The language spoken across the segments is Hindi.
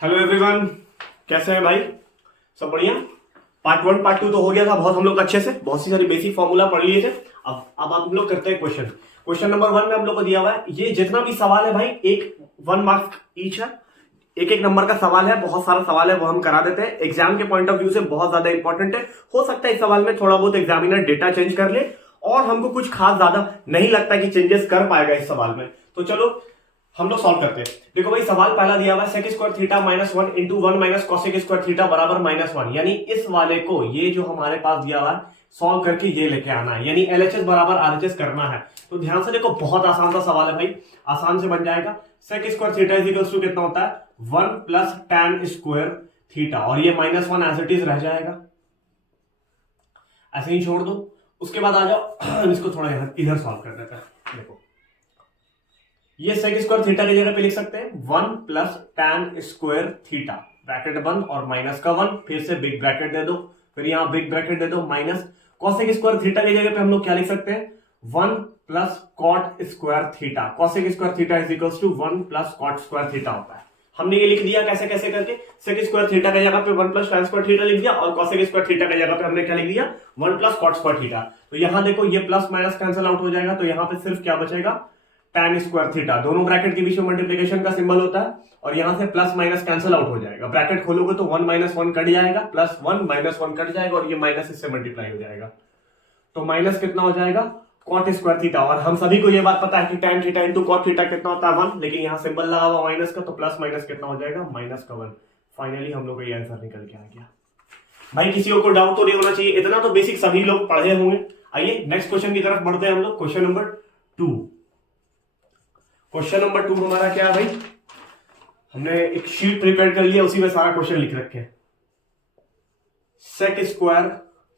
हेलो एवरीवन, कैसे हैं भाई? सब बढ़िया। पार्ट 1 पार्ट 2 तो हो गया था बहुत, हम लोग अच्छे से बहुत सी सारी बेसिक फॉर्मूला पढ़ लिए थे। अब आप लोग करते हैं क्वेश्चन नंबर 1 में हम लोग को दिया हुआ है। ये जितना भी सवाल है भाई, एक 1 मार्क ईच है, एक एक नंबर का सवाल है, बहुत सारा सवाल है, वो हम करा देते हैं। एग्जाम के पॉइंट ऑफ व्यू से बहुत ज्यादा इंपॉर्टेंट है। हो सकता है इस सवाल में थोड़ा बहुत एग्जामिनर डेटा चेंज कर ले, और हमको कुछ खास ज्यादा नहीं लगता कि चेंजेस कर पाएगा इस सवाल में। तो चलो हम लोग सॉल्व करते हैं। देखो भाई, सवाल पहला दिया हुआ है sec square theta minus 1 into 1 minus cosec square theta बराबर -1। यानी इस वाले को, ये जो हमारे पास दिया हुआ है, सॉल्व करके ये लेके आना है, यानी एलएचएस बराबर आरएचएस करना है। तो ध्यान से देखो, बहुत आसान सा सवाल है भाई, आसान से बन जाएगा। Sec square theta is equal to कितना होता है 1 प्लस tan स्क्वायर थीटा, और ये -1 एज इट इज रह जाएगा, ऐसे ही छोड़ दो। उसके बाद आ जाओ इसको थोड़ा इधर सॉल्व कर देते हैं। देखो, ये सेक स्क्वायर थीटा की जगह पे लिख सकते हैं 1 plus tan square theta, bracket बंद और माइनस का 1, फिर से बिग ब्रैकेट दे दो, फिर यहां बिग ब्रैकेट दे दो, माइनस कॉसेक स्क्वायर थीटा की जगह पे हम लोग क्या लिख सकते हैं 1 plus cot square theta. Cosec square theta is equals to 1 plus cot square theta होता है। हमने ये लिख दिया कैसे कैसे करके, सेक स्क्वायर थीटा की जगह पे 1 प्लस tan स्क्वायर थीटा लिख दिया, और कॉसेक स्क्वायर थीटा की जगह पे हमने क्या लिख दिया 1 प्लस कॉट स्क्वायर थीटा। तो यहां देखो, ये प्लस माइनस कैंसिल आउट हो जाएगा, तो यहां पे सिर्फ क्या बचेगा tan स्क्वायर थीटा। दोनों ब्रैकेट के बीच में मल्टीप्लिकेशन का सिंबल होता है, और यहां से प्लस माइनस कैंसिल आउट हो जाएगा। ब्रैकेट खोलोगे तो 1 माइनस 1 कट जाएगा, प्लस 1 माइनस 1 कट जाएगा, और ये माइनस इससे मल्टीप्लाई हो जाएगा। तो माइनस कितना हो जाएगा कॉट स्क्वायर थीटा। और हम सभी को ये बात पता है कि tan theta into cot theta कितना होता है 1, लेकिन यहां सिंबल लगा हुआ माइनस का, तो प्लस माइनस कितना हो जाएगा माइनस का 1। फाइनली हम लोग का ये आंसर निकल के आ गया। भाई किसी को डाउट तो नहीं होना चाहिए, इतना तो बेसिक सभी लोग पढ़े होंगे। आइए नेक्स्ट क्वेश्चन की तरफ बढ़ते हैं हम लोग। Question number 2। क्वेश्चन नंबर 2 हमारा क्या है भाई, हमने एक शीट प्रिपेयर कर लिया, उसी में सारा क्वेश्चन लिख रखे हैं। Sec square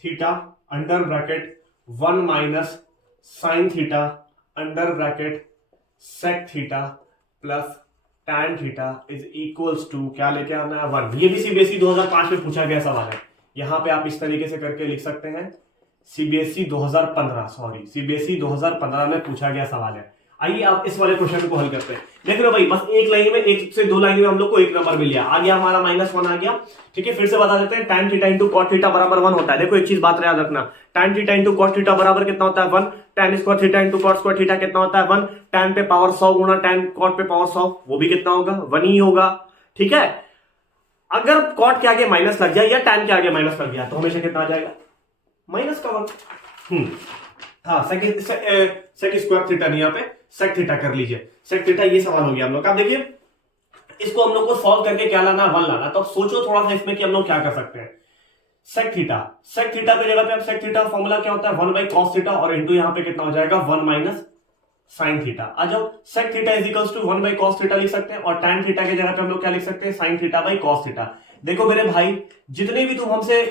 theta under bracket 1 minus sine theta under bracket sec theta plus tan theta is equals to क्या लेके आना है 1। ये भी सीबीएसई 2005 में पूछा गया सवाल है। यहां पे आप इस तरीके से करके लिख सकते हैं, सीबीएसई 2015 में पूछा गया सवाल है। आइए आप इस वाले क्वेश्चन को हल करते हैं। देख लो भाई, बस एक लाइन में, 1 से 2 लाइन में हम लोग को एक नंबर मिल गया, आ गया हमारा -1 आ गया। ठीक है, फिर से बता देते हैं, tan theta into cot theta बराबर 1 होता है। देखो एक चीज बात याद रखना, tan theta into cot theta बराबर कितना होता है 1, tan square theta into cot square theta कितना होता है 1, tan पे पावर 100 गुना tan कॉट पे पावर 100, वो भी कितना होगा 1 ही होगा। ठीक है, अगर कॉट के आगे माइनस लग जाए या tan के आगे माइनस लग गया तो हमेशा कितना आ जाएगा माइनस का 1। हाँ, सेक स्क्वायर थीटा नहीं, यहाँ पे सेक थीटा कर लीजिए। सेक थीटा ये सवाल हो गया हम लोग का। अब देखिए, इसको हम लोग को सॉल्व करके क्या लाना 1 लाना। तो सोचो थोड़ा सा इसमें कि हम लोग क्या कर सकते हैं। सेक थीटा की जगह पे अब सेक थीटा फॉर्मूला क्या होता है 1 बाई कॉस थीटा, और इंटू यहाँ पे कितना हो जाएगा 1 माइनस साइन थीटा। आ जाओ, sec theta is equals to 1 by cos theta लिख सकते हैं, और tan थीटा की जगह पे हम लोग क्या लिख सकते हैं sine theta by cos theta. देखो मेरे भाई, जितने भी तुम हमसे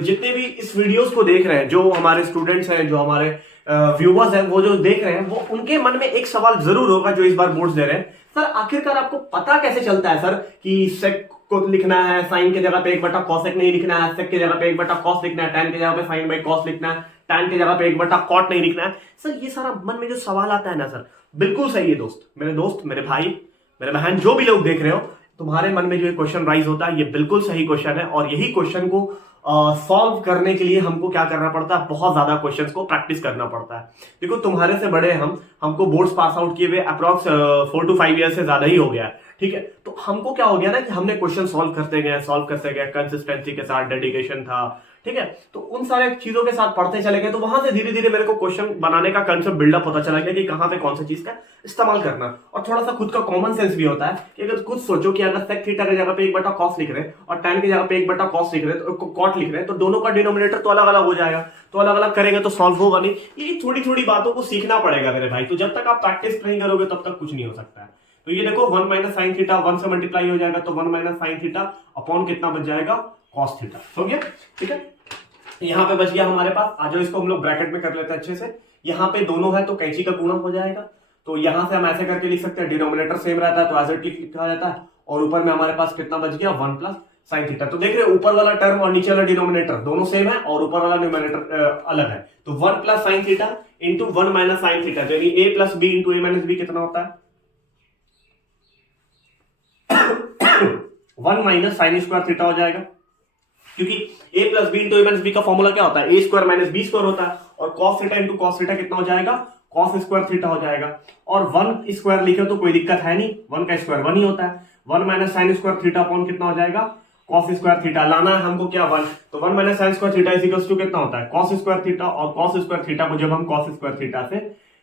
जितने भी इस वीडियोस को देख रहे हैं, जो हमारे स्टूडेंट्स हैं, जो हमारे व्यूवर्स हैं, वो जो देख रहे हैं, वो उनके मन में एक सवाल जरूर होगा जो इस बार बोर्ड्स दे रहे हैं, सर आखिरकार आपको पता कैसे चलता है सर कि सेक को लिखना है साइन की जगह पे 1 बटा कॉसेक नहीं लिखना है, सेक की जगह पे 1 बटा कॉस लिखना है, tan की जगह पे साइन बाई कॉस लिखना है, tan की जगह पे 1 बटा कॉट नहीं लिखना है। सर ये सारा मन में जो सवाल आता है ना सर, बिल्कुल सही है दोस्त, मेरे भाई, मेरे बहन, जो भी लोग देख रहे हो, तुम्हारे मन में जो क्वेश्चन राइज होता है, ये बिल्कुल सही क्वेश्चन है। और यही क्वेश्चन को सॉल्व करने के लिए हमको क्या करना पड़ता है, बहुत ज्यादा क्वेश्चंस को प्रैक्टिस करना पड़ता है। देखो तुम्हारे से बड़े हमको बोर्ड्स पास आउट किए हुए अप्रॉक्स 4 to 5 ईयर से ज्यादा ही हो गया है। ठीक है, तो हमको क्या हो गया ना कि हमने क्वेश्चन सॉल्व करते गए, कंसिस्टेंसी के साथ, डेडिकेशन था। ठीक है, तो उन सारे चीजों के साथ पढ़ते चले गए, तो वहां से धीरे धीरे मेरे को क्वेश्चन बनाने का कंसेप्ट बिल्डअप होता चला गया कि कहां पे कौन सी चीज का इस्तेमाल करना। और थोड़ा सा खुद का कॉमन सेंस भी होता है कि अगर खुद सोचो कि अगर सेक थीटा की जगह पे 1 बटा कॉस लिख रहे हैं और tan की जगह पे 1 बटा कॉस लिख रहे हैं, तो कॉट लिख रहे हैं, तो दोनों का डिनोमिनेटर तो अलग अलग हो जाएगा, तो अलग अलग करेंगे तो सॉल्व होगा नहीं। ये थोड़ी थोड़ी बातों को सीखना पड़ेगा मेरे भाई। तो जब तक आप प्रैक्टिस नहीं करोगे तब तक कुछ नहीं हो सकता है। तो ये देखो 1 माइनस साइन थीटा 1 से मल्टीप्लाई हो जाएगा, तो 1 माइनस साइन थीटा अपॉन कितना बच जाएगा कॉस थीटा। हो गया, ठीक है, यहां पे बच गया हमारे पास। आ जाओ, इसको हम लोग ब्रैकेट में कर लेते हैं अच्छे से। यहाँ पे दोनों है तो कैंची का गुणा हो जाएगा, तो यहां से हम ऐसे करके लिख सकते हैं, डिनोमिनेटर सेम रहता है तो एज इट इज लिखा जाता है, और ऊपर में हमारे पास कितना बच गया 1 प्लस साइन थीटा। तो देख रहे हो, ऊपर वाला टर्म और नीचे वाला डिनोमिनेटर दोनों सेम है, और ऊपर वाला न्यूमरेटर अलग है। तो 1 plus sine theta into 1 minus sine theta, यानी a plus B into a minus B कितना होता है 1 माइनस साइन स्क्वायर थीटा हो जाएगा, क्योंकि a plus B into A minus B का फॉर्मूला क्या होता है, A square minus B square होता है, और cos theta into cos theta कितना हो जाएगा, cos स्क्वायर थीटा हो जाएगा। और 1 स्क्वायर लिखे तो कोई दिक्कत है नहीं, 1 का स्क्वायर 1 ही होता है। 1 minus sine square theta upon कितना हो जाएगा, cos स्क्वायर थीटा। लाना है हमको क्या 1, तो 1 minus sine square theta is equal to कितना होता है, cos स्क्वायर थीटा। और cos स्क्वायर थीटा को जब हम cos स्क्वायर थीटा से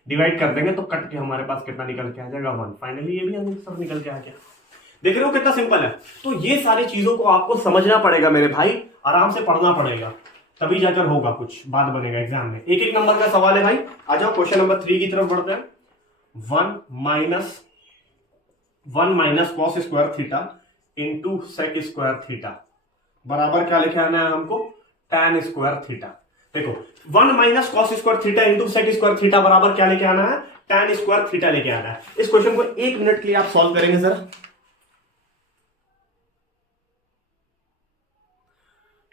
डिवाइड कर देंगे तो कट के हमारे पास कितना निकल के आ जाएगा 1। फाइनली ये भी आंसर निकल के आ गया। देख रहे हो कितना सिंपल है। तो ये सारी चीजों को आपको समझना पड़ेगा मेरे भाई, आराम से पढ़ना पड़ेगा, तभी जाकर होगा कुछ, बात बनेगा एग्जाम में। एक एक नंबर का सवाल है भाई। आ जाओ क्वेश्चन नंबर 3 की तरफ बढ़ते हैं। 1 minus cos square theta into sec square theta बराबर क्या लिखे आना है हमको, tan स्क्वायर थीटा। देखो 1 minus cos square theta into sec square theta बराबर क्या लेके आना है, tan स्क्वायर थीटा लेके आना है। इस क्वेश्चन को 1 मिनट के लिए आप सॉल्व करेंगे जरा,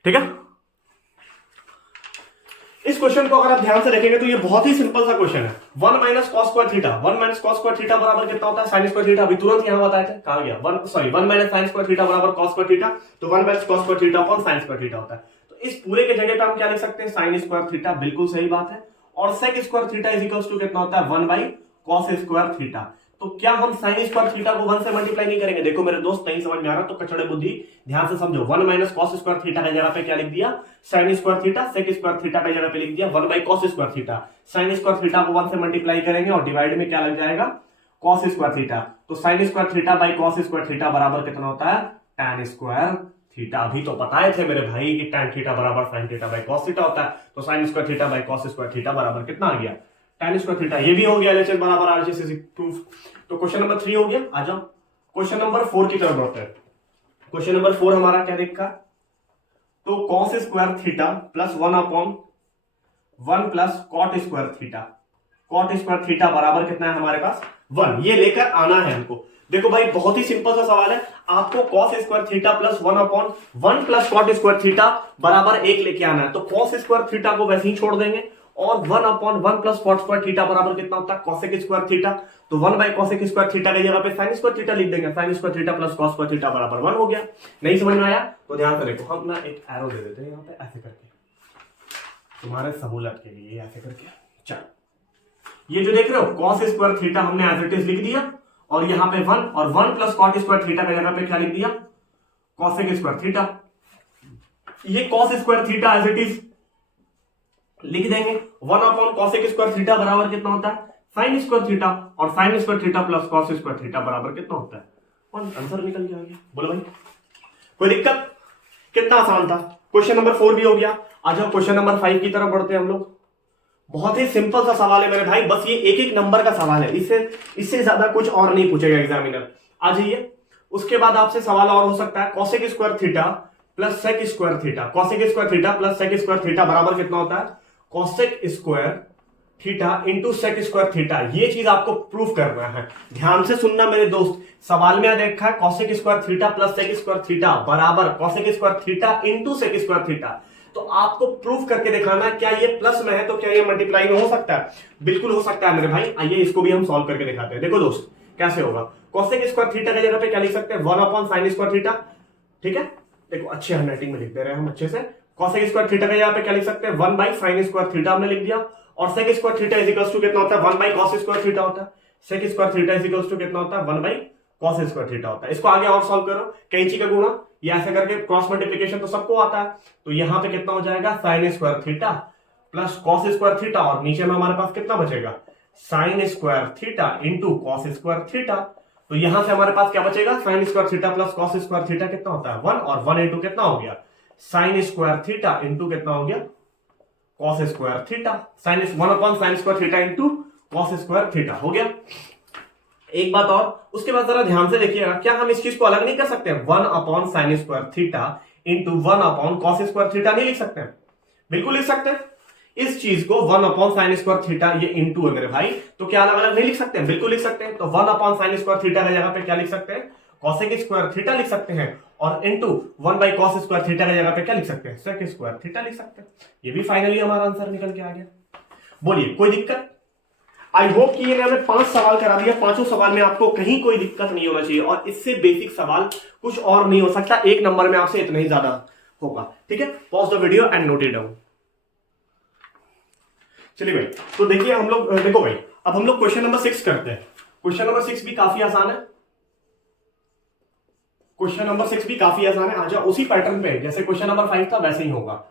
ठीक है। इस क्वेश्चन को अगर आप ध्यान से देखेंगे तो ये बहुत ही सिंपल सा क्वेश्चन है। 1 minus cos square theta, 1 minus cos square theta बराबर कितना होता है, साइन स्क्वायर थीटा। अभी तुरंत यहां बताए थे, कहां गया 1 माइनस साइन स्क्वायर थीटा बराबर कॉस स्क्वायर थीटा, तो 1 minus cos square theta upon sine square theta होता है। तो इस पूरे के जगह पे हम क्या लिख सकते हैं, साइन स्क्वायर थीटा, बिल्कुल सही बात है। और sec square theta is equal to कितना होता है, 1 बाई कॉस स्क्वायर थीटा। तो क्या हम साइन स्क्वायर थीटा को 1 से मल्टीप्लाई नहीं करेंगे। देखो मेरे दोस्त, नहीं समझ में आ रहा तो कचड़े बुद्धि ध्यान से समझो। 1 माइनस कॉस स्क्वायर थीटा की जगह पे क्या लिख दिया, sine square theta. Sec square theta की जगह पे लिख दिया 1 by cos square theta. Sine square theta को 1 से मल्टीप्लाई करेंगे और डिवाइड में क्या लग जाएगा, कॉस स्क्वायर थीटा। तो sign square theta by cos square theta बराबर कितना होता है, tan स्क्वायर थीटा। अभी तो बताए थे मेरे भाई कि tan थीटा बराबर sine theta by cos theta होता है। तो sign square theta by cos square theta बराबर कितना आ गया, tan स्क्वायर थीटा। ये भी हो गया LHS बराबर RHS इज प्रूफ। तो क्वेश्चन नंबर 3 हो गया। आ जाओ क्वेश्चन नंबर 4 की तरफ बढ़ते हैं। क्वेश्चन नंबर 4 हमारा क्या देखा, तो cos square theta plus 1 upon 1 plus cot square theta. Cot square theta बराबर कितना है हमारे पास 1, ये लेकर आना है हमको। देखो भाई बहुत ही सिंपल सा सवाल है। आपको cos square theta plus 1 upon 1 plus cot square theta बराबर 1 लेके आना है। तो cos स्क्वायर थीटा को वैसे ही छोड़ देंगे और 1 upon 1 plus cot square theta बराबर कितना होता है, cosec स्क्वायर थीटा। तो 1 बाई cosec स्क्वायर थीटा की जगह पे sin स्क्वायर थीटा लिख देंगे। sin square theta plus cos square theta बराबर 1 हो गया। नहीं समझ में आया तो ध्यान से देखो, हम ना एक एरो दे देते हैं यहाँ पे ऐसे करके, तुम्हारे सहूलत के लिए ऐसे करके। चलो ये जो देख रहे हो cos स्क्वायर थीटा हमने एज इट इज लिख दिया, और यहाँ पे 1 और 1 प्लस कॉट स्क्वायर थीटा की जगह पे क्या लिख दिया, cosec स्क्वायर थीटा। ये cos square theta as it is लिख देंगे। 1 अपॉन cosec स्क्वायर थीटा बराबर कितना होता है, sin स्क्वायर थीटा। और sin square theta plus cos square theta बराबर कितना होता है 1। आंसर निकल के आ गया। बोलो भाई कोई दिक्कत, कितना आसान था। क्वेश्चन नंबर 4 भी हो गया। आ जाओ क्वेश्चन नंबर 5 की तरफ बढ़ते हैं हम लोग। बहुत ही सिंपल सा सवाल है मेरे भाई, बस ये एक एक नंबर का सवाल है, इससे ज्यादा कुछ और नहीं पूछेगा एग्जामिनर। आ जाइए, उसके बाद आपसे सवाल और हो सकता है cosec square theta plus sec square theta. cosec square theta plus sec square theta बराबर कितना होता है, cosec square theta into sec square theta. ये चीज आपको प्रूफ करना है। ध्यान से सुनना मेरे दोस्त, सवाल में देखा है cosec square theta plus sec square theta बराबर cosec square theta into sec square theta. तो आपको प्रूफ करके दिखाना, क्या ये प्लस में है तो क्या ये मल्टीप्लाई में हो सकता है, बिल्कुल हो सकता है मेरे भाई। आइए इसको भी हम सॉल्व करके दिखाते हैं। देखो दोस्त कैसे होगा, cosec स्क्वायर थीटा की जगह पे क्या लिख सकते हैं, 1 अपॉन साइन स्क्वायर थीटा। ठीक है, देखो अच्छे हैंडराइटिंग में लिख दे रहे हैं हम अच्छे से। cosec स्क्वायर थीटा का यहाँ पे क्या लिख सकते हैं, 1 बाई साइन स्क्वायर थीटा हमने लिख दिया। और sec square theta is equal to कितना होता है, 1 बाई cos स्क्वायर थीटा होता है। Sec square theta is equal to कितना होता है, 1 बाई cos स्क्वायर थीटा होता है। इसको आगे और सॉल्व करो, कैंची का गुणा या ऐसे करके क्रॉस मल्टीप्लिकेशन तो सबको आता है। तो यहाँ पे कितना हो जाएगा, sign square theta plus cos square theta, और नीचे में हमारे पास कितना बचेगा, sign square theta into cos square theta. तो यहां से हमारे पास क्या बचेगा, sign square theta plus cos square theta कितना होता है 1, और 1 इंटू कितना हो गया, साइन स्क्वायर थीटा इंटू कितना हो गया, cos square theta. Sine 1 upon sine square theta into cos square theta हो गया। एक बात और, उसके बाद जरा ध्यान से देखिएगा, क्या हम इस चीज को अलग नहीं कर सकते, 1 upon sine square theta into 1 upon cos square theta नहीं लिख सकते हैं, बिल्कुल लिख सकते हैं। इस चीज को 1 अपॉन साइन स्क्वायर थीटा, ये इंटू है मेरे भाई, तो क्या अलग अलग नहीं लिख सकते हैं, बिल्कुल लिख सकते हैं। तो 1 अपॉन साइन स्क्वायर थीटा की जगह पे क्या लिख सकते हैं, cosec स्क्वायर थीटा लिख सकते हैं, और into 1 by cos square theta की जगह पे क्या लिख सकते हैं, sec स्क्वायर थीटा लिख सकते हैं। ये भी फाइनली हमारा आंसर निकल के आ गया। बोलिए कोई दिक्कत। आई होप कि ये हमने 5 सवाल करा दिया, 5 सवाल में आपको कहीं कोई दिक्कत नहीं होना चाहिए और इससे बेसिक सवाल कुछ और नहीं हो सकता, 1 नंबर में आपसे इतना ही ज्यादा होगा। ठीक है, pause the video and note it down. चलिए भाई, तो देखिए हम लोग, देखो भाई अब हम लोग क्वेश्चन नंबर 6 करते हैं। क्वेश्चन नंबर 6 भी काफी आसान है, क्वेश्चन नंबर 6 भी काफी आसान है। आ जाओ उसी पैटर्न पे, जैसे क्वेश्चन नंबर 5 था वैसे ही होगा।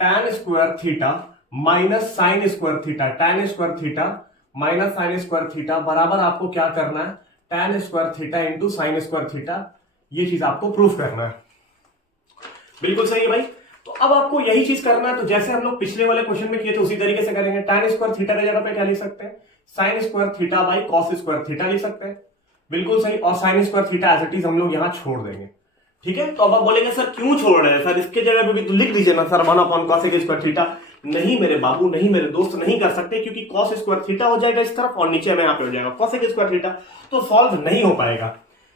tan square theta minus sine square theta, tan square theta minus sine square theta बराबर आपको क्या करना है, tan square theta into sine square theta. ये चीज आपको प्रूफ करना है। बिल्कुल सही है भाई। तो अब आपको यही चीज करना है, तो जैसे हम लोग पिछले वाले क्वेश्चन में किए थे उसी तरीके से करेंगे। tan स्क्वायर थीटा की जगह पे क्या लिख सकते हैं, sine square theta by cos square theta लिख सकते हैं। बिल्कुल सही। और sine square theta as it is हम लोग यहां छोड़ देंगे। ठीक है, तो अब आप बोलेंगे सर क्यों छोड़ रहे हैं सर, इसके जगह पे भी तो लिख दीजिए ना सर 1 कॉस स्क्वायर थीटा। नहीं मेरे बाबू, नहीं मेरे दोस्त, नहीं कर सकते, क्योंकि कॉस स्क्वायर थीटा हो जाएगा इस तरफ और नीचे में यहाँ पे हो जाएगा कॉस स्क्वायर थीटा, तो सॉल्व नहीं हो पाएगा।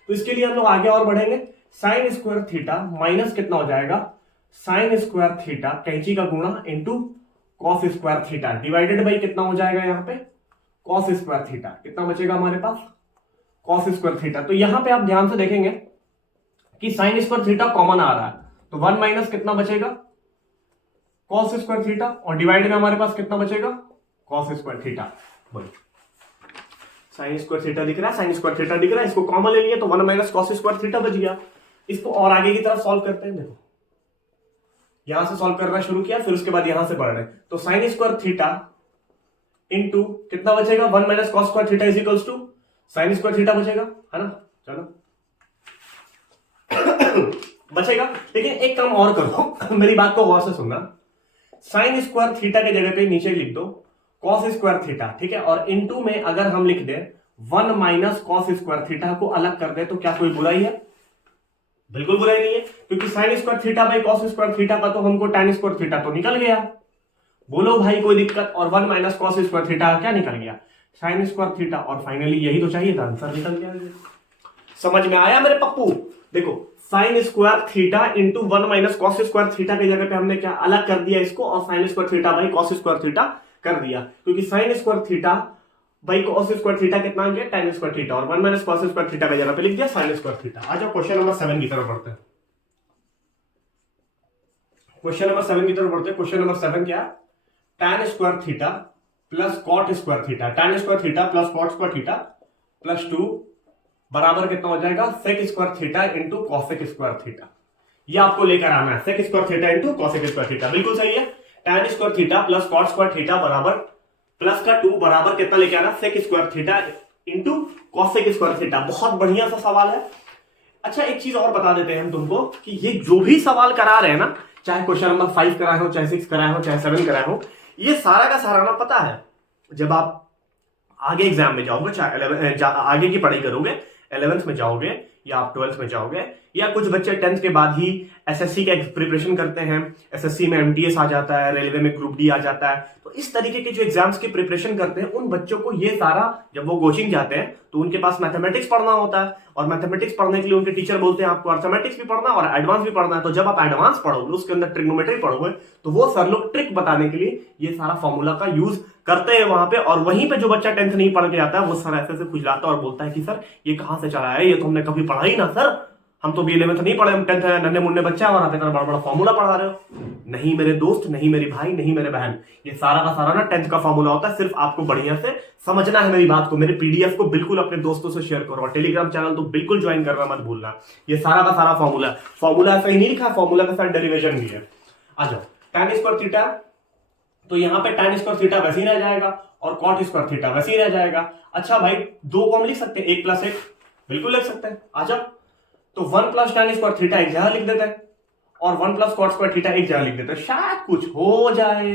तो इसके लिए हम लोग आगे और बढ़ेंगे। साइन स्क्वायर थीटा माइनस कितना हो जाएगा, साइन स्क्वायर थीटा कैंची का गुणा into cos square theta divided by कितना हो जाएगा यहाँ पे कॉस स्क्वायर थीटा। कितना बचेगा हमारे पास, कॉस स्क्वायर थीटा। तो यहां पे आप ध्यान से देखेंगे कि साइन स्क्वायर थीटा कॉमन आ रहा है, तो 1 माइनस कितना बचेगा कॉस स्क्वायर थीटा, और डिवाइड में हमारे पास कितना बचेगा कॉस स्क्वायर थीटा। बोलो, साइन स्क्वायर थीटा दिख रहा है, साइन स्क्वायर थीटा दिख रहा है, इसको कॉमन ले लिया तो 1 माइनस कॉस स्क्वायर थीटा बच गया। इसको और आगे की तरफ सॉल्व करते हैं। देखो यहां से सॉल्व करना शुरू किया, फिर उसके बाद यहां से बढ़ रहे, तो साइन स्क्वायर थीटा इंटू कितना बचेगा 1 minus cos square theta is equals to sine square theta बचेगा, है ना। चलो बचेगा, लेकिन एक काम और करो मेरी बात को गौर से सुनना। साइन स्क्वायर थीटा के जगह पे नीचे लिख दो कॉस स्क्वायर थीटा, ठीक है, और इनटू में अगर हम लिख दें 1 माइनस कॉस स्क्वायर थीटा को अलग कर दे तो क्या कोई बुराई है, बिल्कुल बुराई नहीं है, क्योंकि sign square theta by cos square theta का तो हमको tan स्क्वायर थीटा तो निकल गया। बोलो भाई कोई दिक्कत, और 1 माइनस कॉस स्क्वायर थीटा क्या निकल गया, साइन स्क्वायर थीटा, और फाइनली यही तो चाहिए था, आंसर निकल गया। समझ में आया मेरे पप्पू। देखो sign square theta into 1 minus cos square theta की जगह पे हमने क्या अलग कर दिया इसको, और sine square theta by cos square theta कर दिया, क्योंकि sign square theta by cos square theta कितना आ गया tan स्क्वायर थीटा, और 1 माइनस कॉस स्क्वायर थीटा की जगह पे लिख दिया साइन स्क्वायर थीटा। आ जाओ क्वेश्चन नंबर 7 की तरफ बढ़ते हैं। क्वेश्चन नंबर 7 की तरफ बढ़ते हैं। क्वेश्चन नंबर 7 क्या, tan square theta plus cot square theta, tan square theta plus cot square theta plus 2 बराबर कितना हो जाएगा sec square theta into cosec square theta. ये आपको लेकर आना है, sec square theta into cosec square theta. बिल्कुल सही है। tan square theta plus cot square theta बराबर प्लस का 2 बराबर कितना लेके आना sec square theta into cosec square theta. बहुत बढ़िया सा सवाल है। अच्छा एक चीज और बता देते हैं हम तुमको कि ये जो भी सवाल करा रहे हैं ना, चाहे क्वेश्चन नंबर 5 कराए हो, चाहे 6 कराए हो, चाहे 7 कराए हो, ये सारा का सारा ना पता है जब आप आगे एग्जाम में जाओगे, चाहे आगे की पढ़ाई करोगे, 11th में जाओगे या आप 12th में जाओगे, या कुछ बच्चे 10th के बाद ही एसएससी का प्रिपरेशन करते हैं, एसएससी में एमटीएस आ जाता है, रेलवे में ग्रुप डी आ जाता है, तो इस तरीके के जो एग्जाम्स की प्रिपरेशन करते हैं उन बच्चों को ये सारा, जब वो कोचिंग जाते हैं तो उनके पास मैथमेटिक्स पढ़ना होता है, और मैथमेटिक्स पढ़ने के लिए उनके टीचर बोलते हैं आपको अर्थमेटिक्स भी पढ़ना है और एडवांस भी पढ़ना है। तो जब आप एडवांस पढ़ोगे उसके अंदर ट्रिग्नोमेट्री पढ़ोगे तो वो सर लोग ट्रिक बताने के लिए ये सारा फॉर्मूला का यूज करते हैं वहां पे, और वहीं पे जो बच्चा 10th नहीं पढ़ के आता है वो सर ऐसे खुजलाता है और बोलता है कि सर ये कहां से चला है, ये तो हमने कभी पढ़ा ही ना सर, हम तो बी 11th नहीं पढ़े, हम 10th है, नन्हे मुन्ने बच्चा और आप इतना बड़ा बड़ा फॉर्मूला पढ़ा रहे हो। नहीं मेरे दोस्त, नहीं मेरी भाई, नहीं मेरे बहन, ये सारा का सारा ना 10th का फॉर्मूला होता है। सिर्फ आपको बढ़िया से समझना है मेरी बात को। मेरे पीडीएफ को बिल्कुल अपने दोस्तों से शेयर करो, और टेलीग्राम चैनल तो बिल्कुल ज्वाइन करना मत भूलना। ये सारा का सारा फॉर्मूला ऐसा ही नहीं लिखा, फॉर्मूला के साथ डेरिवेशन भी है। आ जाओ tan स्क्वायर थीटा, तो यहाँ पे tan स्क्वायर थीटा वैसे ही रह जाएगा और cot स्क्वायर थीटा वैसे ही रह जाएगा। अच्छा भाई दो को हम लिख सकते हैं, 1 प्लस 1 बिल्कुल लिख सकते हैं। आ जाओ, तो 1 प्लस tan स्क्वायर थीटा एक जगह लिख देते हैं और 1 प्लस कॉट स्क्वायर थीटा एक जगह लिख देते हैं, शायद कुछ हो जाए,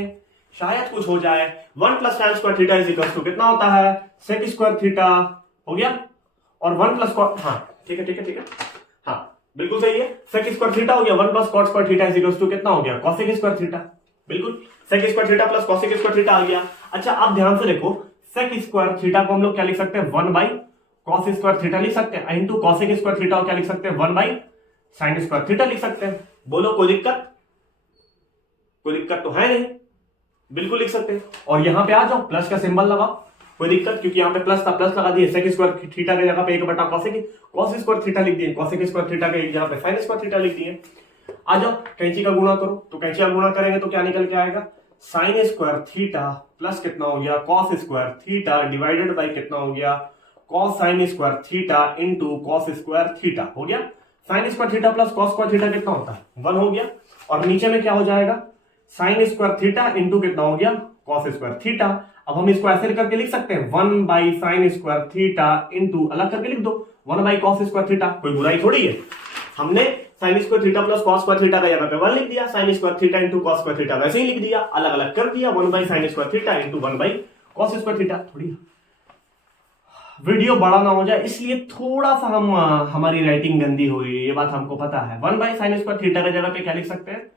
शायद कुछ हो जाए। 1 plus tan square theta is equal to कितना होता है सेक स्क्वायर थीटा, हो गया, और 1 प्लस कॉट, हाँ ठीक है ठीक है ठीक है, हाँ बिल्कुल सही है, सेक स्क्वायर थीटा हो गया, 1 plus cot square theta is equal to कितना हो गया कॉसेक स्क्वायर थीटा, बिल्कुल sec square theta plus cosec square theta आ गया। अच्छा आप ध्यान से देखो, सेक स्क्वायर थीटा को हम लोग क्या लिख सकते हैं 1 बाई कॉस स्क्वायर थीटा लिख सकते हैं, इंटू कॉसेक स्क्वायर थीटा को क्या लिख सकते हैं 1 बाई साइन स्क्वायर थीटा लिख सकते हैं। बोलो कोई दिक्कत, कोई दिक्कत तो है नहीं, बिल्कुल लिख सकते हैं। और यहां पे आ जाओ, प्लस का सिंबल लगाओ, कोई दिक्कत, क्योंकि यहाँ पे प्लस था, प्लस लगा दिए, सेक स्क्वायर थीटा की जगह पे 1 बटा कॉस स्क्वायर थीटा लिख दिए, कॉसेक स्क्वायर थीटा की जगह पे साइन स्क्वायर थीटा लिख दिए। आ जाओ कैंची का गुणा करो, तो कैंची का गुणा करेंगे तो क्या निकल के आएगा, साइन स्क्वायर थीटा प्लस कितना हो गया cos square theta divided by कितना हो गया cos sine square theta into cos square theta हो गया। Sign square theta plus cos square theta कितना होता है 1 हो गया, और नीचे में क्या हो जाएगा साइन स्क्वायर थीटा इंटू कितना हो गया कॉस स्क्वायर थीटा। अब हम इसको ऐसे करके लिख सकते हैं 1 by sine square theta into अलग करके लिख दो 1 बाई कॉस स्क्वायर थीटा, कोई बुराई थोड़ी है। हमने sign square theta plus cos square theta का जगह पे 1 लिख दिया, sine square theta into cos square theta वैसे ही लिख दिया, अलग अलग कर दिया 1 by sine square theta into 1 by cos square theta. थोड़ी वीडियो बड़ा ना हो जाए इसलिए थोड़ा सा हमारी राइटिंग गंदी हुई, ये बात हमको पता है। 1 बाई साइन स्क्वायर थीटा की जगह पे क्या लिख सकते हैं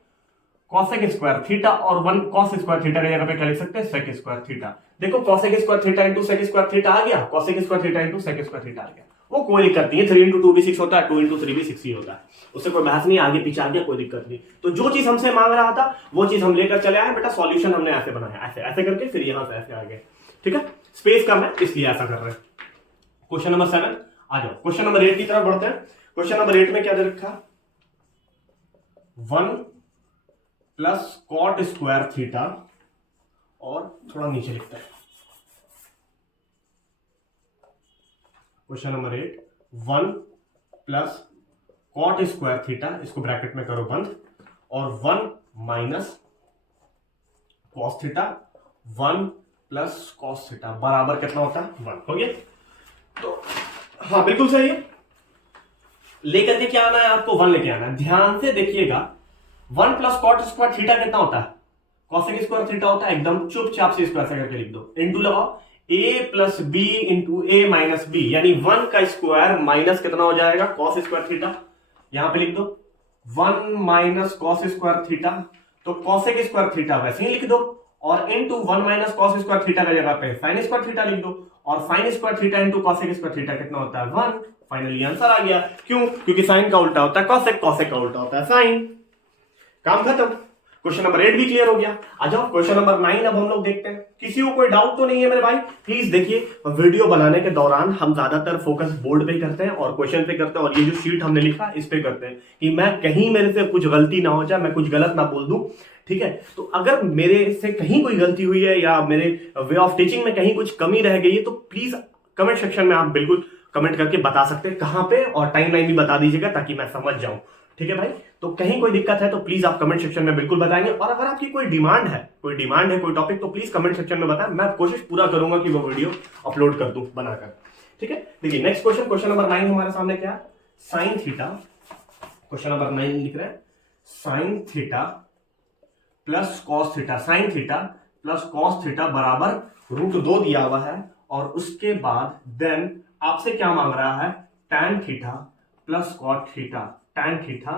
कॉसेक स्क्वायर थीटा, और 1 कॉस स्क्वायर थीटा की जगह पे क्या लिख सकते हैं सेक स्क्वायर थीटा। देखो cosec square theta into sec square theta आ गया, cosec square theta into sec square theta आ गया, वो कोई दिक्कत नहीं है। 3 इंटू 2 भी 6 होता है, 2 इंटू 3 भी 6 ही होता है, उससे कोई बहस नहीं, आगे पीछे आ गया कोई दिक्कत नहीं। तो जो चीज हमसे मांग रहा था वो चीज हम लेकर चले आए बेटा, सॉल्यूशन हमने ऐसे बनाया, ऐसे ऐसे करके फिर यहां से ऐसे आ गए, ठीक है। स्पेस कम है इसलिए ऐसा कर रहे हैं। क्वेश्चन नंबर 7 आ जाओ, क्वेश्चन नंबर 8 की तरफ बढ़ते हैं। क्वेश्चन नंबर 8 में क्या दे रखा 1 प्लस कॉट स्क्वायर थीटा, और थोड़ा नीचे लिखते हैं question number 8 1 plus cot square theta, इसको ब्रैकेट में करो बंद, और 1 minus cos theta 1 plus cos theta बराबर कितना होता है 1 हो गया। तो हाँ बिल्कुल सही है, लेकर के क्या आना है आपको 1 लेके आना है। ध्यान से देखिएगा 1 प्लस कॉट स्क्वायर थीटा कितना होता है कॉसेक स्क्वायर थीटा होता है, एकदम चुपचाप से स्क्वायर से करके लिख दो, इंटू लगाओ a plus B into A minus B, यानी 1 का स्क्वायर माइनस कितना हो जाएगा कॉस स्क्वायर थीटा, यहां पे लिख दो 1 माइनस कॉस स्क्वायर थीटा, तो कॉसेक स्क्वायर थीटा वैसे ही लिख दो, और into 1 minus cos square theta की जगह पे साइन स्क्वायर थीटा लिख दो, और sine square theta into cosec square theta कितना होता है 1। फाइनली आंसर आ गया, क्यों, क्योंकि साइन का उल्टा होता है कॉसेक, कॉसेक का उल्टा होता है साइन। काम खत्म, क्वेश्चन नंबर 8 भी क्लियर हो गया। आ जाओ क्वेश्चन नंबर 9 अब हम लोग देखते हैं। किसी को कोई डाउट तो नहीं है मेरे भाई? प्लीज देखिए, वीडियो बनाने के दौरान हम ज्यादातर फोकस बोर्ड पे करते हैं और क्वेश्चन पे करते हैं, और ये जो शीट हमने लिखा इस पे करते हैं कि मैं कहीं मेरे से कुछ गलती ना हो जाए, मैं कुछ गलत ना बोल दूं, ठीक है। तो अगर मेरे से कहीं कोई गलती हुई है या मेरे वे ऑफ टीचिंग में कहीं कुछ कमी रह गई है तो प्लीज कमेंट सेक्शन में आप बिल्कुल कमेंट करके बता सकते हैं कहां पे, और टाइमलाइन भी बता दीजिएगा ताकि मैं समझ जाऊं, ठीक है भाई। तो कहीं कोई दिक्कत है तो प्लीज आप कमेंट सेक्शन में बिल्कुल बताएंगे, और अगर आपकी कोई डिमांड है कोई टॉपिक, तो प्लीज कमेंट सेक्शन में बताएं, मैं कोशिश पूरा करूंगा कि वो वीडियो अपलोड कर दूं बनाकर, ठीक है। देखिए नेक्स्ट क्वेश्चन, क्वेश्चन नंबर 9 हमारे सामने क्या, साइन थीटा, क्वेश्चन नंबर 9 लिख रहे हैं sign theta plus cos theta, sign theta plus cos theta बराबर √2 दिया हुआ है, और उसके बाद देन आपसे क्या मांग रहा है tan theta plus cot theta, tan theta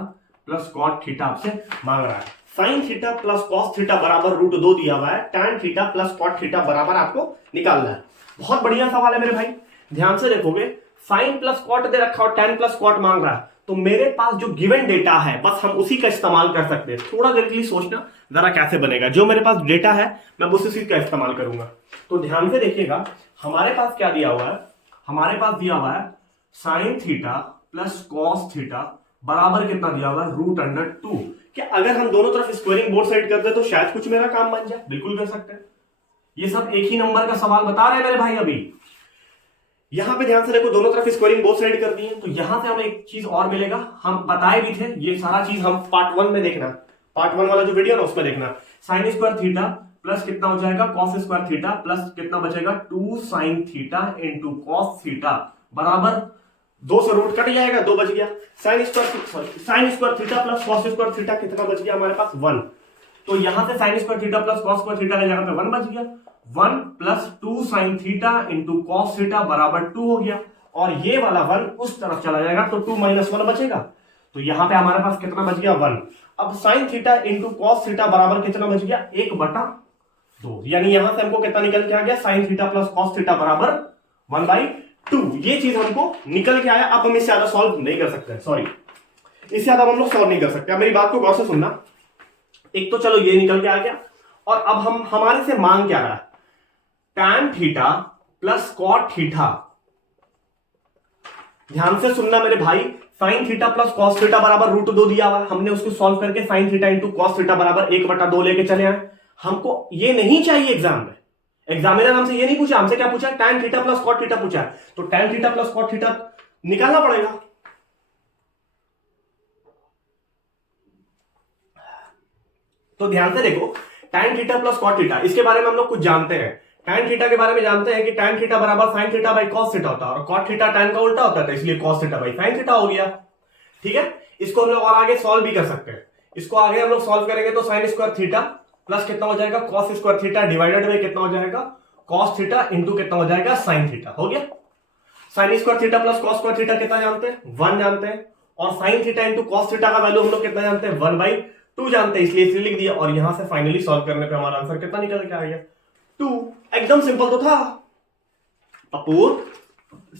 plus cot theta आपसे मांग रहा है। Sine theta plus cos theta बराबर √2 दिया हुआ है, tan theta plus cot theta बराबर आपको निकालना है। बहुत बढ़िया सवाल है मेरे भाई, ध्यान से देखोगे, साइन प्लस कॉट दे रखा और tan प्लस कॉट मांग रहा है, तो मेरे पास जो गिवन डेटा है बस हम उसी का इस्तेमाल कर सकते हैं। थोड़ा देर के लिए सोचना जरा कैसे बनेगा, जो मेरे पास डेटा है मैं उसी चीज का इस्तेमाल करूंगा। तो ध्यान से देखिएगा, हमारे पास क्या दिया हुआ है, हमारे पास दिया हुआ है sine theta plus cos theta बराबर कितना दिया हुआ है √2। क्या अगर हम दोनों तरफ स्क्वायरिंग बोथ साइड करते तो शायद कुछ मेरा काम बन जाए? बिल्कुल कर सकते हैं। ये सब एक ही नंबर का सवाल बता रहे हैं मेरे भाई। अभी यहां पे ध्यान से देखो, दोनों तरफ स्क्वायरिंग बोथ साइड कर दी है, तो यहां से हमें एक चीज और मिलेगा, हम बताए भी थे, ये सारा चीज हम पार्ट 1 में देखना, पार्ट 1 वाला जो वीडियो ना उसमें देखना। साइन स्क्वायर थीटा प्लस कितना हो जाएगा कॉस स्क्वायर थीटा प्लस कितना बचेगा 2 sign theta into cos theta बराबर 2 से रूट कट जाएगा, 2 बच गया। Sign square theta plus cos square theta कितना बच गया हमारे पास 1, तो यहां से sign square theta plus cos square theta की जगह पे 1 बच गया। 1 plus 2 sign theta into cos theta बराबर 2 हो गया, और ये वाला 1 उस तरफ चला जाएगा तो 2 माइनस 1 बचेगा, तो यहां पे हमारे पास कितना बच गया 1। अब sign theta into cos theta बराबर कितना बच गया 1/2, यानी यहां से हमको कितना निकल के आ गया sign theta plus cos theta बराबर 1/2। ये चीज हमको निकल के आया। अब हम इससे ज्यादा सॉल्व नहीं कर सकते, सॉरी, इससे ज्यादा हम लोग सॉल्व नहीं कर सकते। अब मेरी बात को गौर से सुनना, एक तो चलो ये निकल के आ गया, और अब हम हमारे से मांग क्या रहा है tan theta plus cot theta. ध्यान से सुनना मेरे भाई, sine theta plus cos theta बराबर √2 दिया हुआ है, हमने उसको सॉल्व करके sine theta into cos theta बराबर 1/2 लेके चले आए। हमको ये नहीं चाहिए एग्जाम में, एग्जामिनर हमसे ये नहीं पूछा, हमसे क्या पूछा, tan theta plus cot theta पूछा है, तो tan theta plus cot theta निकालना पड़ेगा। तो ध्यान से देखो, tan theta plus cot theta, इसके बारे में हम लोग कुछ जानते हैं। tan थीटा के बारे में जानते हैं कि tan थीटा बराबर sin theta by cos theta होता है, और cot थीटा tan का उल्टा होता है, इसलिए cos theta by sin theta हो गया। ठीक है, इसको हम लोग और आगे सॉल्व भी कर सकते हैं। इसको आगे हम लोग सॉल्व करेंगे तो sin स्क्वायर थीटा प्लस कितना हो जाएगा, cos स्क्वायर थीटा डिवाइडेड में कितना हो जाएगा, cos थीटा इंटू कितना हो जाएगा, sin थीटा। हो गया। sin square theta plus cos square theta कितना जानते हैं, 1 जानते हैं, और sin theta into cos theta का वैल्यू हम लोग कितना जानते हैं, 1/2 जानते हैं, इसलिए लिख दिया। और यहां से फाइनली सॉल्व करने पे हमारा आंसर कितना निकल के आ गया, 2। एकदम सिंपल तो था अपू।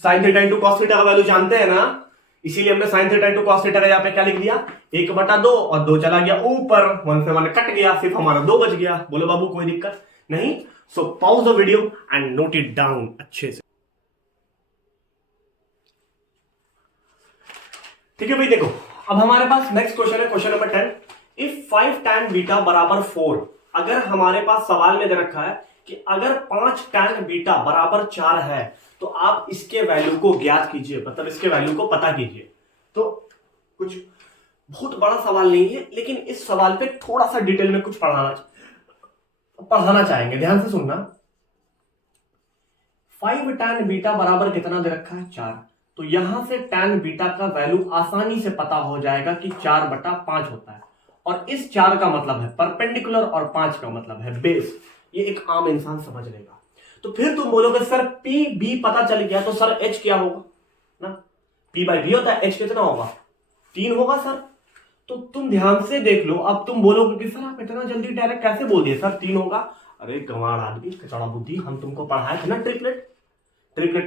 sin theta into cos theta का वैल्यू जानते हैं ना, इसीलिए हमने sin theta into cos theta का यहाँ पे क्या लिख दिया, 1/2, और 2 चला गया ऊपर, 1 से 1 कट गया, सिर्फ हमारा 2 बच गया। बोलो बाबू कोई दिक्कत नहीं। So pause the video and note it down अच्छे से। ठीक है भाई, देखो अब हमारे पास नेक्स्ट क्वेश्चन है, question number 10। If 5 tan beta बराबर 4, अगर हमारे पास सवाल में दे रखा है कि अगर 5 tan बीटा बराबर 4 है तो आप इसके वैल्यू को ज्ञात कीजिए, मतलब इसके वैल्यू को पता कीजिए। तो कुछ बहुत बड़ा सवाल नहीं है, लेकिन इस सवाल पे थोड़ा सा डिटेल में कुछ पढ़ाना चाहेंगे, ध्यान से सुनना। 5 tan बीटा बराबर कितना दे रखा है, 4। तो यहां से tan बीटा का वैल्यू आसानी से पता हो जाएगा कि 4/5 होता है, और इस 4 का मतलब है परपेंडिकुलर और 5 का मतलब है बेस। ये एक आम इंसान समझ लेगा। तो फिर तुम बोलोगे सर पी बी पता चल गया, तो सर एच क्या होगा ना, p/b होता है, एच कितना होगा, 3 होगा सर। तो तुम ध्यान से देख लो, अब तुम बोलोगे कि सर आप इतना जल्दी डायरेक्ट कैसे बोल दिए, सर 3 होगा। अरे गंवार आदमी, कचड़ा बुद्धि, हम तुमको पढ़ाए थे ना ट्रिपलेट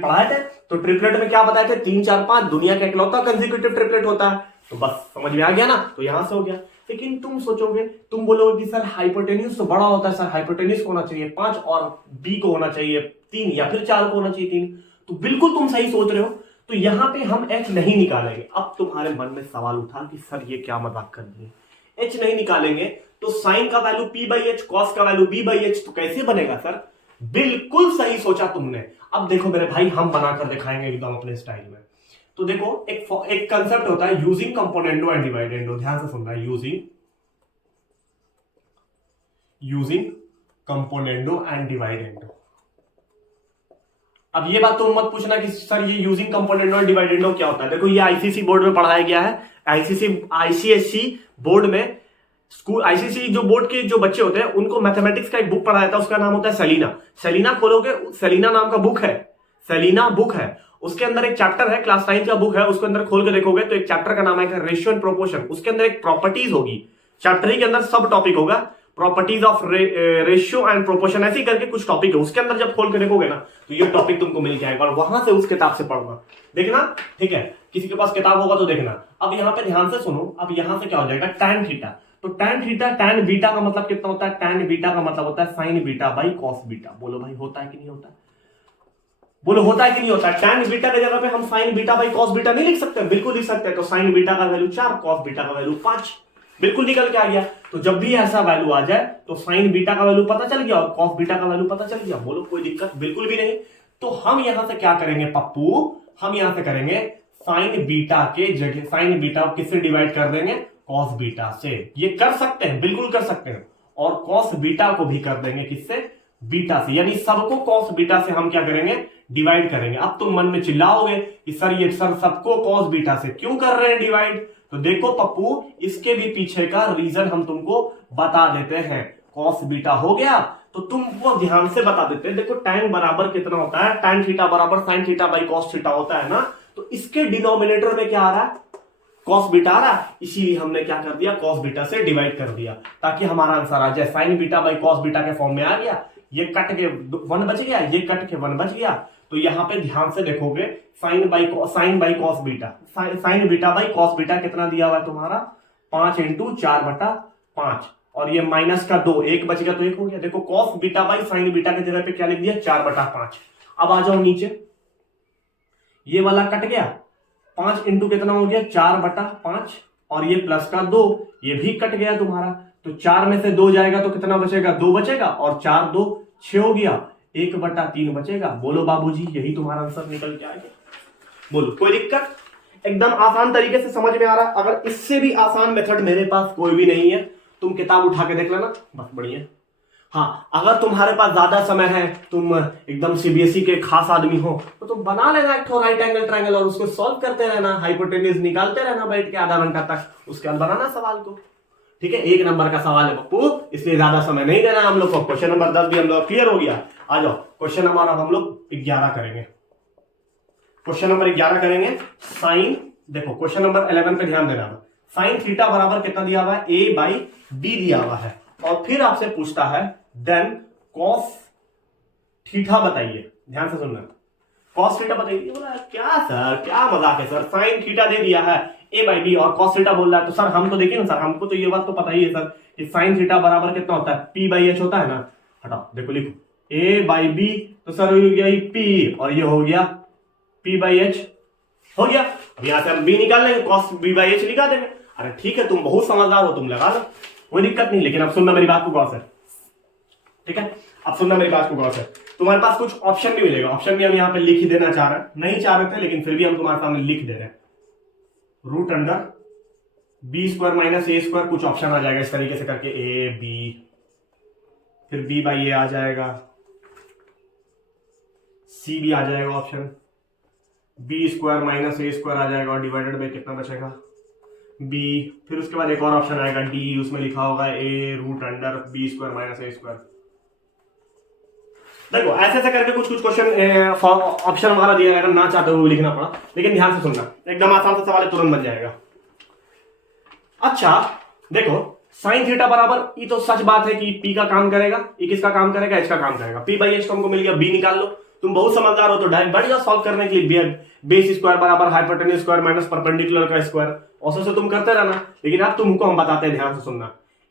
पढ़ाए थे। तो ट्रिपलेट में क्या बताए थे, 3 4 5 दुनिया का इकलौता कंसेक्यूटिव ट्रिपलेट होता है। तो बस समझ में आ गया ना, तो यहां से हो गया। लेकिन तुम सोचोगे, तुम बोलोगे कि सर हाइपोटेन्यूज तो बड़ा होता है, सर हाइपोटेन्यूज को होना चाहिए 5 और बी को होना चाहिए 3, या फिर 4 को होना चाहिए 3। तो बिल्कुल तुम सही सोच रहे हो। तो यहां पे हम एच नहीं निकालेंगे। अब तुम्हारे मन में सवाल उठा कि सर ये क्या मजाक कर दिए, एच नहीं निकालेंगे तो साइन का वैल्यू p/h, कॉस का वैल्यू b/h, तो कैसे बनेगा सर। बिल्कुल सही सोचा तुमने। अब देखो मेरे भाई, हम बनाकर दिखाएंगे एकदम अपने स्टाइल में। तो देखो एक कंसेप्ट होता है यूजिंग कंपोनेंडो एंड डिवाइडेंडो, ध्यान से सुनना है, यूजिंग कंपोनेंडो एंड डिवाइडेंडो। अब ये बात तुम मत पूछना कि सर ये यूजिंग कंपोनेंडो एंड डिवाइडेंडो क्या होता है। देखो ये आईसीसी बोर्ड में पढ़ाया गया है, आईसीएससी बोर्ड में, स्कूल आईसीसी जो बोर्ड के जो बच्चे होते हैं उनको मैथमेटिक्स का एक बुक पढ़ाया था, उसका नाम होता है सेलिना। सेलिना खोलोगे, सेलिना नाम का बुक है, सेलिना बुक है, उसके अंदर एक चैप्टर है, क्लास 9 का बुक है, उसके अंदर खोल के देखोगे तो एक चैप्टर का नाम है रेशियो एंड प्रोपोर्शन। उसके अंदर एक प्रॉपर्टीज होगी, चैप्टर ही के अंदर सब टॉपिक होगा, properties of ratio and proportion, ऐसे करके कुछ टॉपिक है। उसके अंदर जब खोल के देखोगे ना तो ये टॉपिक तुमको मिल जाएगा, और वहां से उस किताब से पढ़ना, देखना, ठीक है। किसी के पास किताब होगा तो देखना। अब यहाँ पे ध्यान से सुनो, अब यहां से क्या हो जाएगा, tan थीटा। तो tan थीटा, tan बीटा का मतलब कितना होता है, tan बीटा का मतलब होता है sin beta by cos beta. बोलो भाई होता है कि नहीं होता है, बोलो होता है कि नहीं होता है। tan बीटा की जगह पे हम sin beta by cos beta नहीं लिख सकते, बिल्कुल लिख सकते हैं। तो sin बीटा का वैल्यू 4, cos बीटा का वैल्यू 5, बिल्कुल निकल के आ गया। तो जब भी ऐसा वैल्यू आ जाए तो sin बीटा का वैल्यू पता चल गया और cos बीटा का वैल्यू पता चल गया। बोलो कोई दिक्कत बिल्कुल भी नहीं। तो हम यहां से क्या करेंगे पप्पू, हम यहां से करेंगे sin बीटा के जगह sin बीटा किससे डिवाइड कर देंगे, cos बीटा से। ये कर सकते हैं, बिल्कुल कर सकते हैं। और cos बीटा को भी कर देंगे किससे, बीटा से, यानी सबको cos बीटा से हम क्या करेंगे, डिवाइड करेंगे। अब तुम मन में चिल्लाओगे कि सर ये सर सबको cos बीटा से क्यों कर रहे हैं डिवाइड। तो देखो पप्पू, इसके भी पीछे का रीजन हम तुमको बता देते हैं। cos बीटा हो गया तो तुमको ध्यान से बता देते हैं। देखो tan बराबर कितना होता है, tan थीटा बराबर sin theta by cos theta होता है ना। तो इसके डिनोमिनेटर में क्या आ रहा है, cos बीटा आ रहा है, इसीलिए हमने क्या कर दिया, cos बीटा से डिवाइड कर दिया ताकि हमारा आंसर आ जाए sin beta by cos beta के फॉर्म में आ गया। ये कट के 1 बच गया, ये कट के 1 बच गया। तो यहां पे ध्यान से देखोगे sin by cos beta, sin beta by cos beta कितना दिया हुआ है तुम्हारा, 5 × 4/5, और ये माइनस का 2, 1 बच गया तो 1 हो गया। देखो cos beta by sin beta की जगह पे क्या लिख दिया, 4/5। अब आ जाओ नीचे, ये वाला कट गया, 5 इंटू कितना हो गया 4/5, और ये प्लस का 2 ये भी कट गया तुम्हारा, तो 4 में से 2 जाएगा तो कितना बचेगा 2 बचेगा, और 4 2 6 हो गया, 1/3 बचेगा। बोलो बाबूजी यही तुम्हारा आंसर निकल के आएगा। बोलो कोई दिक्कत? एकदम आसान तरीके से समझ में आ रहा। अगर इससे भी आसान मेथड मेरे पास कोई भी नहीं है, तुम किताब उठा के देख लेना, बस बढ़िया। हाँ, अगर तुम्हारे पास ज्यादा समय है, तुम एकदम सीबीएसई के खास आदमी हो, तो तुम बना लेना एक राइट एंगल ट्रायंगल और उसको सॉल्व करते रहना, हाइपोटेन्यूज निकालते रहना बैठ के आधा घंटा तक, उसके बाद बनाना सवाल को। ठीक है, 1 नंबर का सवाल है पप्पू, इसलिए ज्यादा समय नहीं देना हम लोग को। क्वेश्चन नंबर 10 भी हम लोग क्लियर हो गया। आ जाओ क्वेश्चन नंबर अब हम लोग 11 करेंगे। क्वेश्चन नंबर 11 करेंगे साइन। देखो क्वेश्चन नंबर 11 पे ध्यान देना, साइन थीटा बराबर कितना दिया हुआ है a/b दिया हुआ है, और फिर आपसे पूछता है देन कॉस थीटा बताइए। ध्यान से सुनना, कॉस थीटा बताइए। बोला क्या सर, क्या मजाक है सर, साइन थीटा दे दिया है a/b और कॉस थीटा बोल रहा है, तो सर हम तो देखिए ना सर, हमको तो ये बात तो पता ही है सर कि साइन थीटा बराबर कितना होता है p/h होता है ना। हटाओ, देखो लिखो a/b, तो सर हो गया p और ये हो गया p/h हो गया। अब यहां से हम b निकाल लेंगे, cos b/h निकाल देंगे। अरे ठीक है, तुम बहुत समझदार हो, तुम लगा लो, कोई दिक्कत नहीं। लेकिन अब सुनना मेरी बात को गौर से, ठीक है, अब सुनना मेरी बात को गौर से। तुम्हारे पास कुछ ऑप्शन भी मिलेगा, ऑप्शन भी हम यहाँ पे लिख ही देना चाह रहे हैं, नहीं चाह रहे थे लेकिन फिर भी हम तुम्हारे सामने लिख दे रहे हैं। √b² - a², कुछ ऑप्शन आ जाएगा इस तरीके से करके, a b, फिर b/a आ जाएगा, c भी आ जाएगा ऑप्शन, b² - a² आ जाएगा, और डिवाइडेड बाय कितना बचेगा b, फिर उसके बाद एक और ऑप्शन आएगा d, उसमें लिखा होगा a√b² - a²। देखो ऐसे ऐसे करके कुछ कुछ क्वेश्चन ऑप्शन हमारा दिया जाएगा, ना चाहते हुए लिखना पड़ा, लेकिन ध्यान से सुनना, एकदम आसान से सवाल तुरंत बन जाएगा। अच्छा देखो, साइन थीटा बराबर, ये तो सच बात है कि p का काम करेगा, ये किसका काम करेगा, h का काम करेगा। p/h तो हमको मिल गया, b निकाल लो। तुम बहुत समझदार हो तो डायरेक्ट बैठ जाओ सॉल्व करने के लिए, बेस स्क्वायर बराबर हाइपोटेन्यूज स्क्वायर माइनस परपेंडिकुलर का स्क्वायर, औसत से तुम करते रहना। लेकिन अब तुमको हम बताते हैं, ध्यान से सुनना।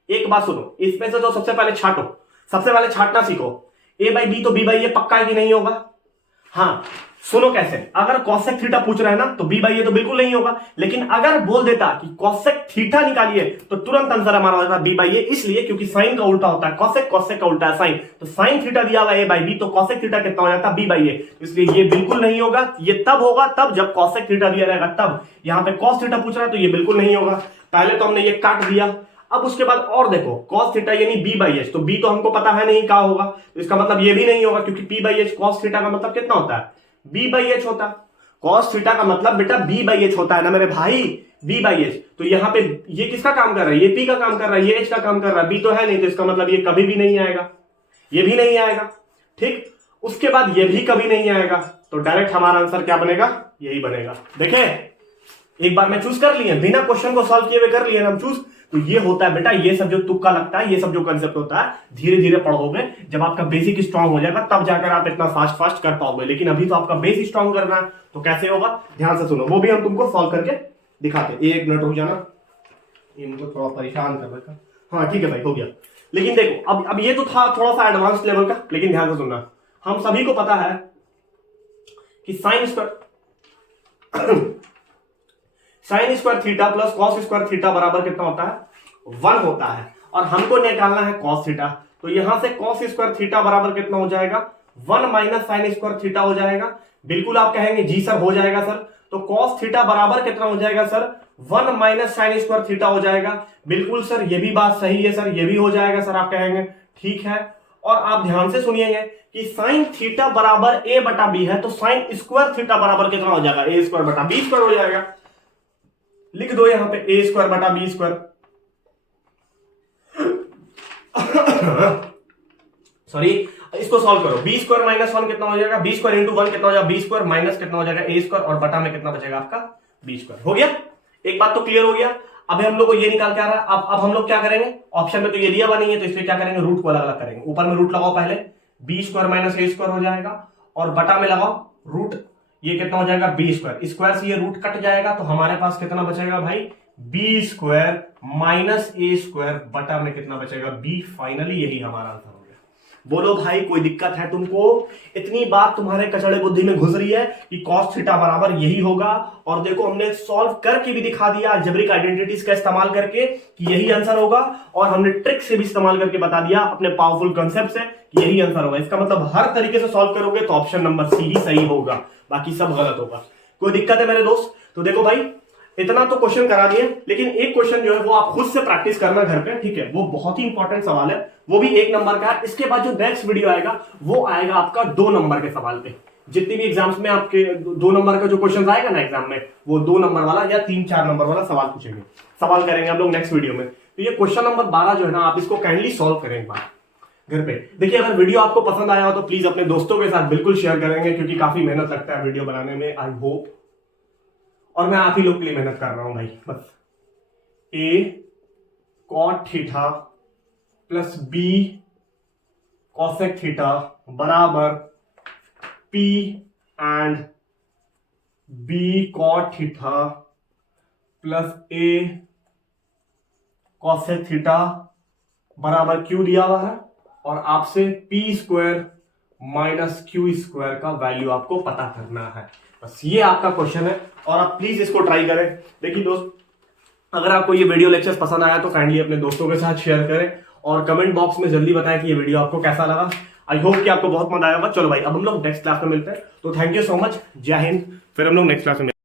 एक बात सुनो, इसमें से तो सबसे पहले छाटो, सबसे पहले छाटना सीखो। a/b तो b/a पक्का है कि नहीं होगा? हाँ, सुनो कैसे, अगर कॉसेक थीटा पूछ रहा है ना तो b/a तो बिल्कुल नहीं होगा, लेकिन अगर बोल देता कि कॉसेक थीटा निकालिए तो तुरंत आंसर हमारा हो जाता b/a, इसलिए क्योंकि साइन का उल्टा होता है कॉसेक, कॉसेक का उल्टा है साइन, तो साइन थीटा दिया हुआ a/b, तो कॉसेक थीटा कितना हो जाता है b/a, इसलिए ये बिल्कुल नहीं होगा। ये तब होगा तब जब कॉसेक थीटा दिया रहेगा तब, यहां पे कॉस थीटा पूछ रहा है तो ये बिल्कुल नहीं होगा। पहले तो हमने ये काट दिया, अब उसके बाद और देखो, cos थीटा यानी b/h, तो b तो हमको पता है नहीं क्या होगा, तो इसका मतलब ये भी नहीं होगा, क्योंकि p/h cos थीटा का मतलब कितना होता है b/h होता है। cos थीटा का मतलब बेटा b/h होता है ना मेरे भाई, b/h। तो यहां पे ये किसका काम कर रहा है, ये p का काम कर रहा है, ये h का काम कर रहा है, b तो है नहीं, तो इसका मतलब ये कभी भी नहीं आएगा, ये भी नहीं आएगा। ठीक, उसके बाद ये भी कभी नहीं आएगा, तो डायरेक्ट हमारा आंसर क्या बनेगा, यही बनेगा। देखे, एक बार में चूज कर लिए, बिना क्वेश्चन को सॉल्व किए हुए कर लिए ना हम चूज। तो ये होता है बेटा, ये सब जो तुक्का लगता है, ये सब जो कंसेप्ट होता है, धीरे धीरे पढ़ोगे, जब आपका बेसिक स्ट्रांग हो जाएगा तब जाकर आप इतना फास्ट फास्ट कर पाओगे। लेकिन अभी तो आपका बेस स्ट्रांग करना है, तो कैसे होगा, ध्यान से सुनो, वो भी हम तुमको सॉल्व करके दिखाते। 1 मिनट रुक जाना, इनको थोड़ा परेशान कर रखा। हाँ ठीक है भाई, हो गया। लेकिन देखो, अब ये तो था थोड़ा सा एडवांस लेवल का, लेकिन ध्यान से सुनना, हम सभी को पता है कि sign square theta plus cos square theta बराबर कितना होता है 1 होता है, और हमको निकालना है कॉस थीटा। तो यहां से कॉस स्क्वायर थीटा बराबर कितना हो जाएगा 1 माइनस साइन स्क्वायर थीटा हो जाएगा। बिल्कुल आप कहेंगे जी सर हो जाएगा सर, तो कॉस थीटा बराबर कितना हो जाएगा sir 1 minus sine square theta हो जाएगा। बिल्कुल सर, ये भी बात सही है सर, ये भी हो जाएगा सर, आप कहेंगे ठीक है। और आप ध्यान से सुनिएंगे कि साइन थीटा बराबर a/b है, तो साइन स्क्वायर थीटा बराबर कितना हो जाएगा a²/b² हो जाएगा। लिख दो यहां पे a²/b²। सॉरी, इसको सॉल्व करो, b² - 1 कितना हो जाएगा, b² × 1 कितना हो जाएगा b² माइनस कितना हो जाएगा a², और बटा में कितना बचेगा आपका b²। हो गया, एक बात तो क्लियर हो गया। अब हम लोग को ये निकाल के आ रहा है, अब हम लोग क्या करेंगे, ऑप्शन में तो ये दिया हुआ नहीं है, तो इसलिए क्या करेंगे, रूट को अलग अलग करेंगे। ऊपर में रूट लगाओ पहले, b² - a² हो जाएगा, और बटा में लगाओ रूट, ये कितना हो जाएगा b²। स्क्वायर से ये रूट कट जाएगा, तो हमारे पास कितना बचेगा भाई b² - a² बटा में कितना बचेगा b। फाइनली यही हमारा आंसर हो गया। बोलो भाई कोई दिक्कत है तुमको? इतनी बात तुम्हारे कचड़े बुद्धि में घुस रही है कि cos थीटा बराबर यही होगा। और देखो हमने सॉल्व करके भी दिखा दिया अलजेब्रिक आइडेंटिटीज का इस्तेमाल करके कि यही आंसर होगा, और हमने ट्रिक से भी इस्तेमाल करके बता दिया अपने पावरफुल कॉन्सेप्ट से कि यही आंसर होगा। इसका मतलब हर तरीके से सॉल्व करोगे तो ऑप्शन नंबर सी ही सही होगा, बाकी सब गलत होगा। कोई दिक्कत है मेरे दोस्त? तो देखो भाई इतना तो क्वेश्चन करा दिए, लेकिन एक क्वेश्चन जो है वो आप खुद से प्रैक्टिस करना घर पे, ठीक है? वो बहुत ही इंपॉर्टेंट सवाल है, वो भी 1 नंबर का है। इसके बाद जो नेक्स्ट वीडियो आएगा वो आएगा आपका 2 नंबर के सवाल पे। जितनी भी एग्जाम्स में आपके 2 नंबर का जो क्वेश्चन आएगा ना एग्जाम में, वो 2 नंबर वाला या 3-4 नंबर वाला सवाल पूछेंगे, सवाल करेंगे हम लोग नेक्स्ट वीडियो में। तो ये क्वेश्चन नंबर 12 जो है ना, आप इसको काइंडली सॉल्व करें एक बार घर पे। देखिए अगर वीडियो आपको पसंद आया हो तो प्लीज अपने दोस्तों के साथ बिल्कुल शेयर करेंगे, क्योंकि काफी मेहनत लगता है वीडियो बनाने में, आई होप। और मैं आप ही लोग के लिए मेहनत कर रहा हूं भाई। बस a cot theta plus b cosec theta बराबर p and b cot theta plus a cosec theta बराबर q दिया हुआ है, और आपसे p square minus Q square का वैल्यू आपको पता करना है। बस ये आपका क्वेश्चन है, और आप प्लीज इसको ट्राई करें। देखिए दोस्त, अगर आपको ये वीडियो लेक्चर्स पसंद आया तो काइंडली अपने दोस्तों के साथ शेयर करें, और कमेंट बॉक्स में जल्दी बताएं कि ये वीडियो आपको कैसा लगा। आई होप कि आपको बहुत मजा आया होगा। चलो भाई अब हम लोग नेक्स्ट क्लास में मिलते हैं, तो थैंक यू सो मच, जय हिंद। फिर हम लोग नेक्स्ट क्लास में